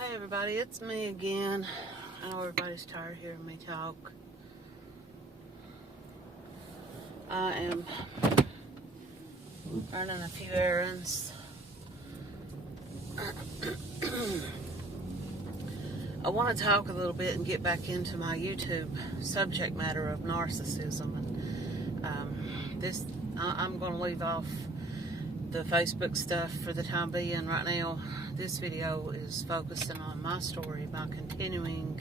Hey everybody, it's me again. I know everybody's tired of hearing me talk. I am running a few errands. I want to talk a little bit and get back into my YouTube subject matter of narcissism. And I'm going to leave off the Facebook stuff for the time being. Right now, this video is focusing on my story, my continuing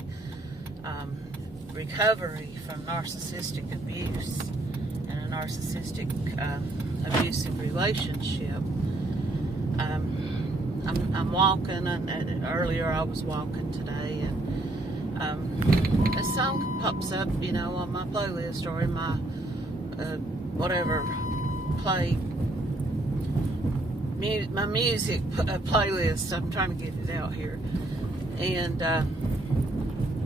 recovery from narcissistic abuse and a narcissistic abusive relationship. I'm walking, and earlier I was walking today, and a song pops up, on my playlist or in my whatever my music playlist. I'm trying to get it out here, and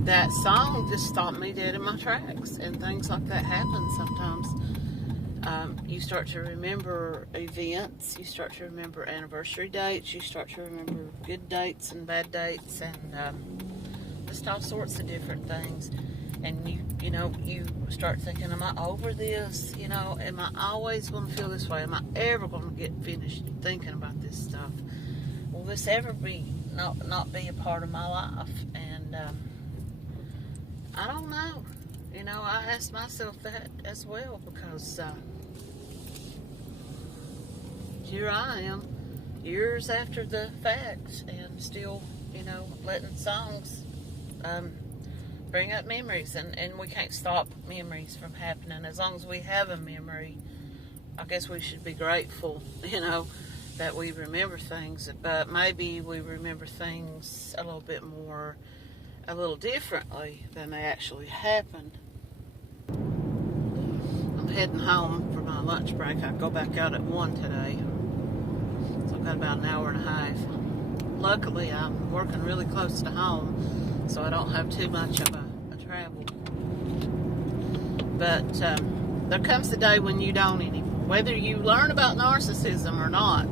that song just stopped me dead in my tracks. And things like that happen sometimes. You start to remember events, you start to remember anniversary dates, you start to remember good dates and bad dates, and just all sorts of different things. And you start thinking, am I over this? Am I always going to feel this way? Am I ever going to get finished thinking about this stuff? Will this ever not be a part of my life? And I don't know. I ask myself that as well, because here I am, years after the fact, and still, letting songs bring up memories, and we can't stop memories from happening. As long as we have a memory, I guess we should be grateful, that we remember things, but maybe we remember things a little differently than they actually happened. I'm heading home for my lunch break. I go back out at 1 today, so I've got about an hour and a half. Luckily, I'm working really close to home, so I don't have too much of a travel. But there comes a day when you don't anymore. Whether you learn about narcissism or not,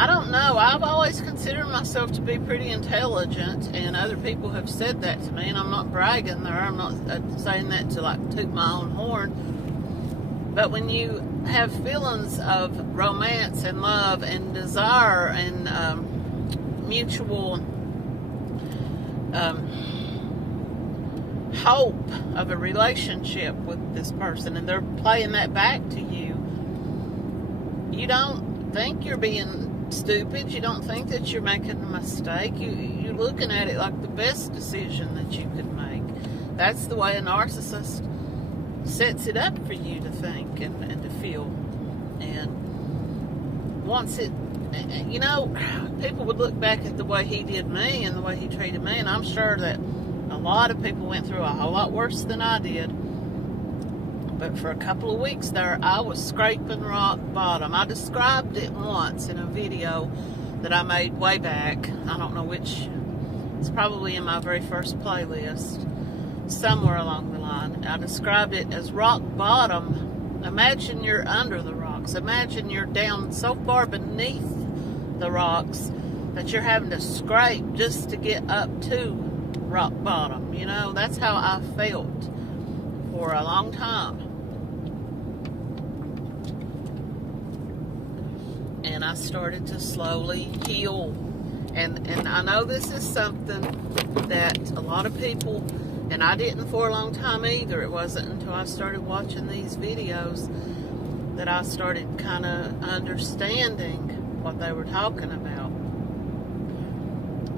I don't know. I've always considered myself to be pretty intelligent, and other people have said that to me, and I'm not bragging there. I'm not saying that to toot my own horn. But when you have feelings of romance and love and desire and mutual hope of a relationship with this person, and they're playing that back to you, you don't think you're being stupid. You don't think that you're making a mistake. You're looking at it like the best decision that you could make. That's the way a narcissist sets it up for you to think and to feel. And once people would look back at the way he did me and the way he treated me, and I'm sure that a lot of people went through a whole lot worse than I did. But for a couple of weeks there, I was scraping rock bottom. I described it once in a video that I made way back. I don't know which. It's probably in my very first playlist, somewhere along the line. I described it as rock bottom. Imagine you're under the rocks. Imagine you're down so far beneath the rocks that you're having to scrape just to get up to rock bottom. That's how I felt for a long time. And I started to slowly heal. And I know this is something that a lot of people, and I didn't for a long time either. It wasn't until I started watching these videos that I started kind of understanding what they were talking about.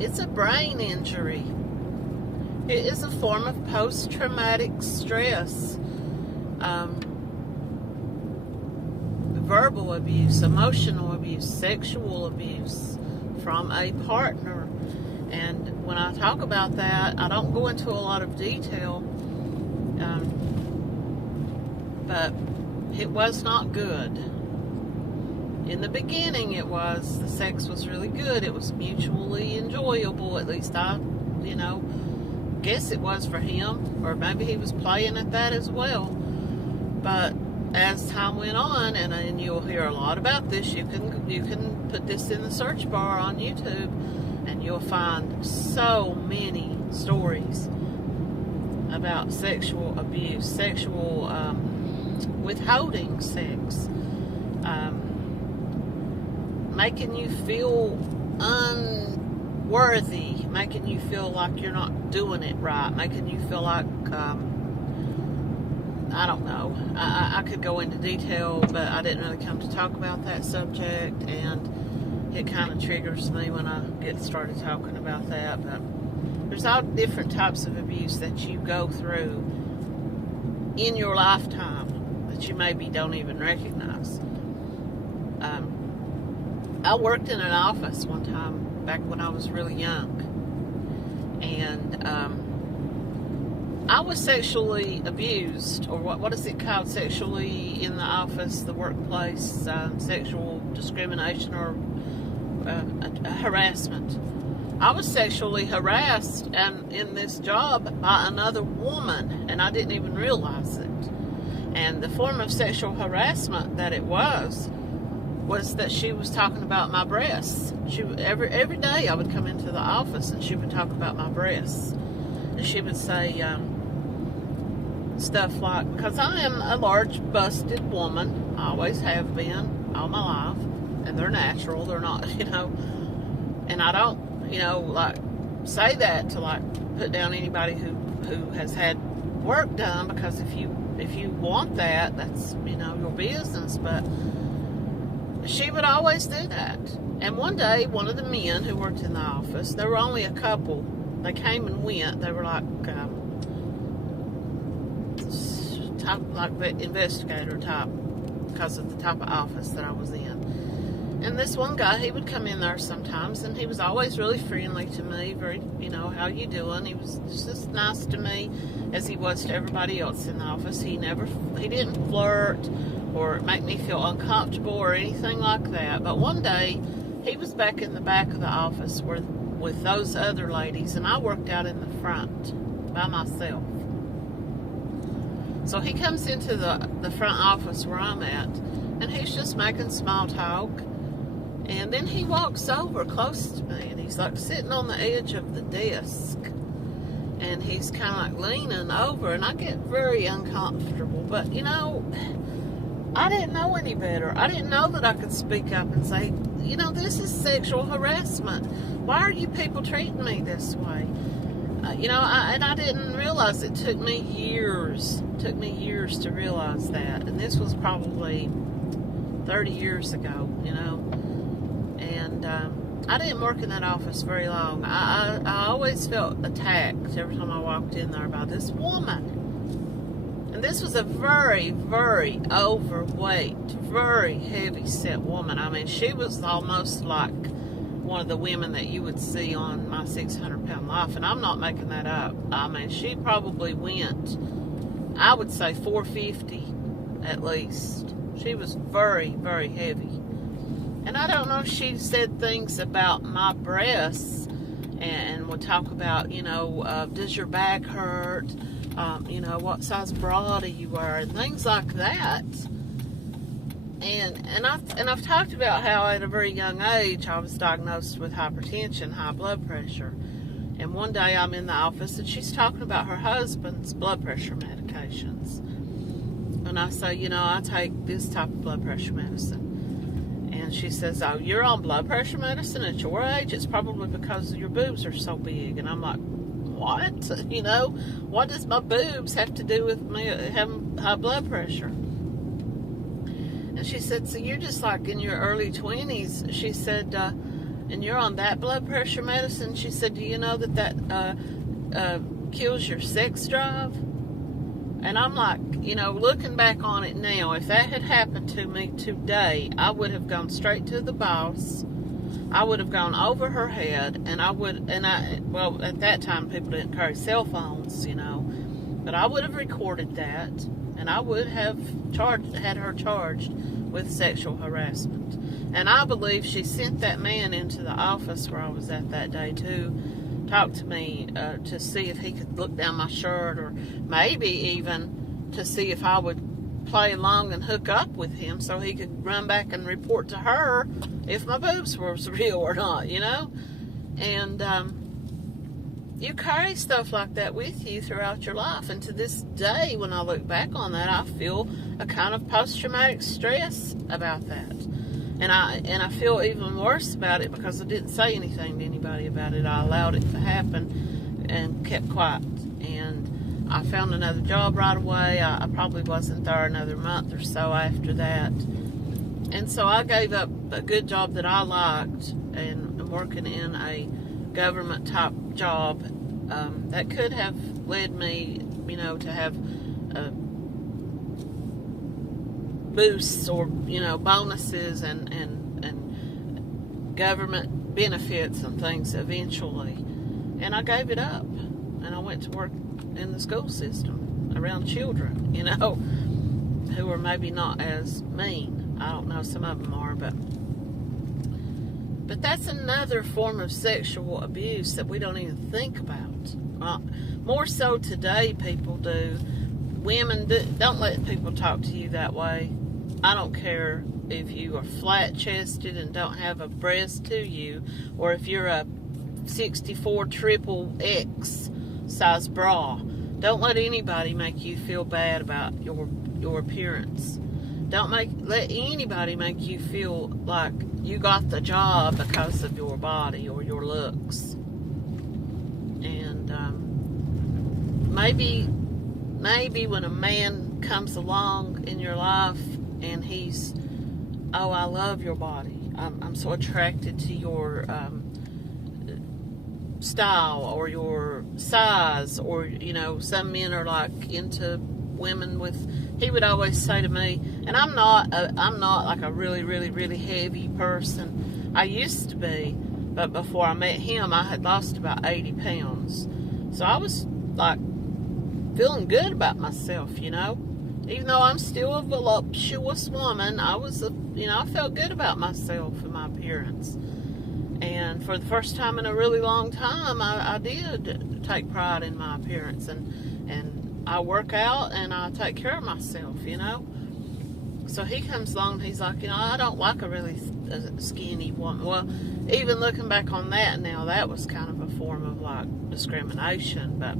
It's a brain injury. It is a form of post-traumatic stress. Verbal abuse, emotional abuse, sexual abuse from a partner. And when I talk about that, I don't go into a lot of detail, but it was not good. In the beginning, the sex was really good. It was mutually enjoyable. At least I, guess it was for him, or maybe he was playing at that as well. But as time went on, and you'll hear a lot about this, you can put this in the search bar on YouTube, and you'll find so many stories about sexual abuse, sexual withholding sex, making you feel unworthy, making you feel like you're not doing it right, making you feel like, I don't know, I could go into detail, but I didn't really come to talk about that subject, and it kind of triggers me when I get started talking about that. But there's all different types of abuse that you go through in your lifetime that you maybe don't even recognize. I worked in an office one time back when I was really young, and I was sexually abused, or what is it called, sexually in the office, the workplace, sexual discrimination, or harassment. I was sexually harassed and in this job by another woman, and I didn't even realize it. And the form of sexual harassment that it was that she was talking about my breasts. Every day I would come into the office and she would talk about my breasts. And she would say stuff like, because I am a large busted woman, I always have been all my life, and they're natural, they're not, and I don't, like, say that to, like, put down anybody who has had work done, because if you want that, that's, your business. But she would always do that. And one day, one of the men who worked in the office, there were only a couple, they came and went, they were like investigator type, because of the type of office that I was in. And this one guy, he would come in there sometimes, and he was always really friendly to me, very, how you doing? He was just nice to me as he was to everybody else in the office. He didn't flirt or make me feel uncomfortable or anything like that. But one day, he was back in the back of the office with those other ladies, and I worked out in the front by myself. So he comes into the front office where I'm at, and he's just making small talk. And then he walks over close to me, and he's like sitting on the edge of the desk, and he's kind of like leaning over, and I get very uncomfortable. But I didn't know any better. I didn't know that I could speak up and say, this is sexual harassment. Why are you people treating me this way? And I didn't realize it took me years to realize that. And this was probably 30 years ago, And I didn't work in that office very long. I always felt attacked every time I walked in there by this woman. And this was a very, very overweight, very heavy-set woman. I mean, she was almost like one of the women that you would see on My 600-Pound Life. And I'm not making that up. I mean, she probably went, I would say 450 at least. She was very, very heavy. And I don't know if she said things about my breasts and would talk about, does your back hurt? What size bra do you wear? And things like that. And I've talked about how at a very young age I was diagnosed with hypertension, high blood pressure. And one day I'm in the office and she's talking about her husband's blood pressure medications. And I say, I take this type of blood pressure medicine. And she says, oh, you're on blood pressure medicine at your age? It's probably because your boobs are so big. And I'm like, what? What does my boobs have to do with me having high blood pressure? And she said, so you're just like in your early 20s. She said, and you're on that blood pressure medicine? She said, do you know that kills your sex drive? And I'm like, looking back on it now, if that had happened to me today, I would have gone straight to the boss. I would have gone over her head, and well, at that time, people didn't carry cell phones, but I would have recorded that, and I would have had her charged with sexual harassment. And I believe she sent that man into the office where I was at that day to talk to me, to see if he could look down my shirt, or maybe even to see if I would play along and hook up with him so he could run back and report to her if my boobs were real or not, you know? And you carry stuff like that with you throughout your life. And to this day, when I look back on that, I feel a kind of post-traumatic stress about that. And I feel even worse about it because I didn't say anything to anybody about it. I allowed it to happen and kept quiet. And I found another job right away. I probably wasn't there another month or so after that. And so I gave up a good job that I liked and working in a government type job that could have led me, you know, to have boosts or, you know, bonuses and government benefits and things eventually. And I gave it up, and I went to work in the school system around children, you know, who are maybe not as mean. I don't know, some of them are, but that's another form of sexual abuse that we don't even think about. More so today, people do. Women, don't let people talk to you that way. I don't care if you are flat-chested and don't have a breast to you, or if you're a 64 triple X size bra. Don't let anybody make you feel bad about your appearance. Don't let anybody make you feel like you got the job because of your body or your looks. And maybe when a man comes along in your life and he's, oh, I love your body. I'm so attracted to your style or your size, or, you know, some men are like into women with, he would always say to me, and I'm not like a really, really, really heavy person. I used to be, but before I met him, I had lost about 80 pounds. So I was like feeling good about myself, you know. Even though I'm still a voluptuous woman, I felt good about myself and my appearance. And for the first time in a really long time, I did take pride in my appearance, and I work out and I take care of myself, you know. So he comes along and he's like, you know, I don't like a really skinny woman. Well, even looking back on that now, that was kind of a form of like discrimination, but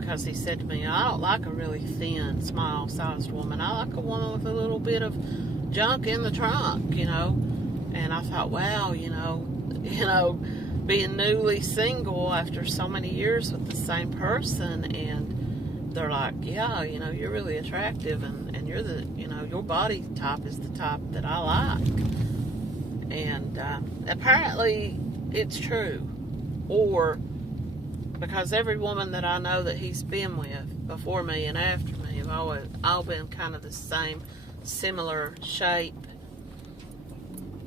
because he said to me, I don't like a really thin, small-sized woman. I like a woman with a little bit of junk in the trunk, you know. And I thought, wow, you know, being newly single after so many years with the same person, and they're like, yeah, you know, you're really attractive, and you're the, you know, your body type is the type that I like. And apparently it's true. Or because every woman that I know that he's been with before me and after me have all been kind of the same, similar shape.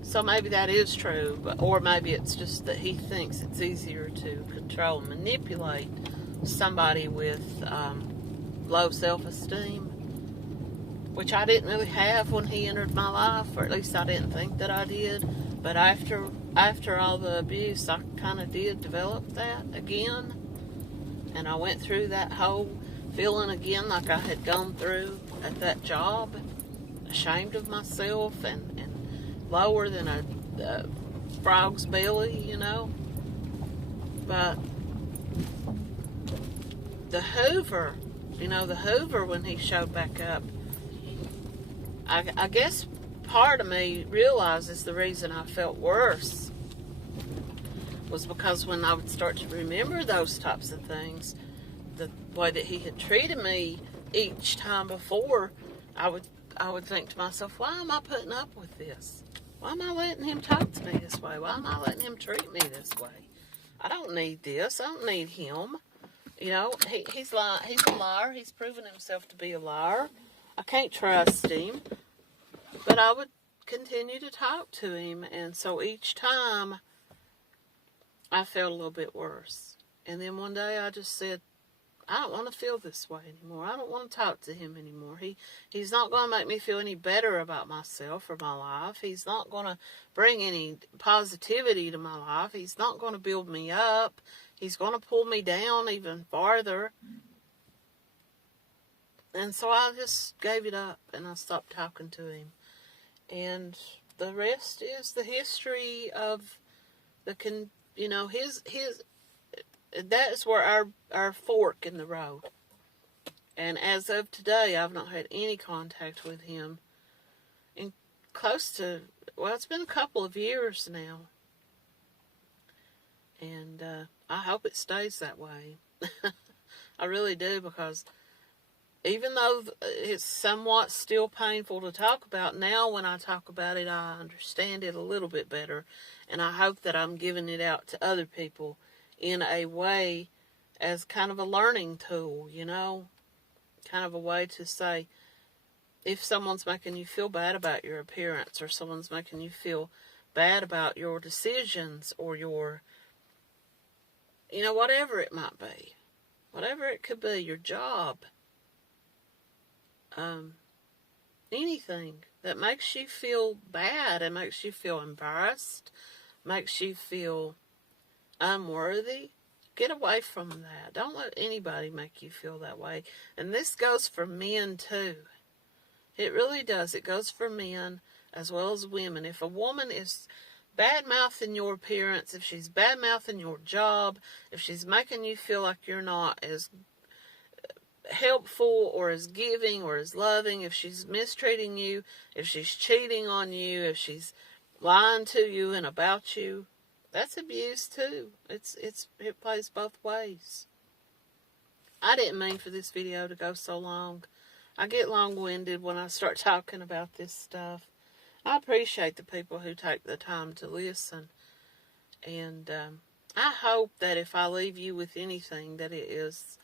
So maybe that is true, or maybe it's just that he thinks it's easier to control and manipulate somebody with low self-esteem, which I didn't really have when he entered my life, or at least I didn't think that I did. But after all the abuse, I kind of did develop that again, and I went through that whole feeling again like I had gone through at that job, ashamed of myself and lower than a frog's belly, you know. But the Hoover, you know, the Hoover, when he showed back up, I guess part of me realizes the reason I felt worse was because when I would start to remember those types of things, the way that he had treated me each time before, I would think to myself, why am I putting up with this? Why am I letting him talk to me this way? Why am I letting him treat me this way? I don't need this. I don't need him. You know, he's a liar. He's proven himself to be a liar. I can't trust him. But I would continue to talk to him. And so each time, I felt a little bit worse. And then one day I just said, I don't want to feel this way anymore. I don't want to talk to him anymore. He's not going to make me feel any better about myself or my life. He's not going to bring any positivity to my life. He's not going to build me up. He's going to pull me down even farther. And so I just gave it up, and I stopped talking to him. And the rest is the history of his that is where our fork in the road. And as of today, I've not had any contact with him in close to, well, it's been a couple of years now. And I hope it stays that way. I really do, because even though it's somewhat still painful to talk about, now when I talk about it, I understand it a little bit better. And I hope that I'm giving it out to other people in a way as kind of a learning tool, kind of a way to say, if someone's making you feel bad about your appearance, or someone's making you feel bad about your decisions, or your, whatever it might be, whatever it could be, your job, anything that makes you feel bad and makes you feel embarrassed, makes you feel unworthy, get away from that. Don't let anybody make you feel that way. And this goes for men too. It really does. It goes for men as well as women. If a woman is bad-mouthing your appearance, if she's bad-mouthing your job, if she's making you feel like you're not as helpful or as giving or as loving, if she's mistreating you, if she's cheating on you, if she's lying to you and about you, that's abuse too. It plays both ways. I didn't mean for this video to go so long. I get long-winded when I start talking about this stuff. I appreciate the people who take the time to listen. And I hope that if I leave you with anything, that it is,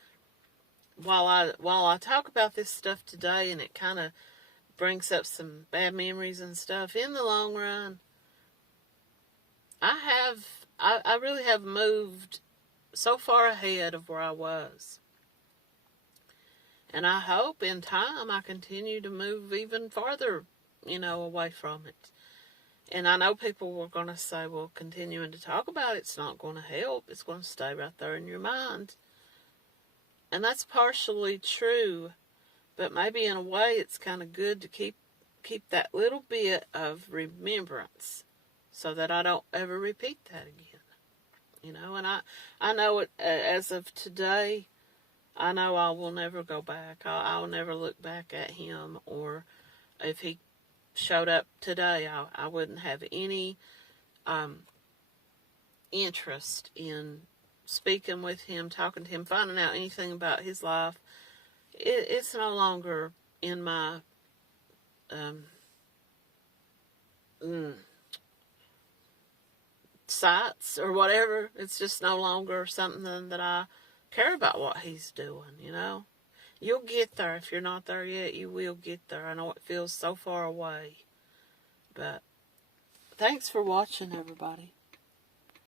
while I talk about this stuff today and it kind of brings up some bad memories and stuff, in the long run, I really have moved so far ahead of where I was. And I hope in time I continue to move even farther, away from it. And I know people were going to say, well, continuing to talk about it's not going to help. It's going to stay right there in your mind. And that's partially true. But maybe in a way it's kind of good to keep that little bit of remembrance, so that I don't ever repeat that again. And I know it, as of today, I know I will never go back. I'll never look back at him, or if he showed up today, I wouldn't have any interest in speaking with him, talking to him, finding out anything about his life. It's no longer in my sights or whatever. It's just no longer something that I care about what he's doing, You'll get there. If you're not there yet, you will get there. I know it feels so far away. But thanks for watching, everybody.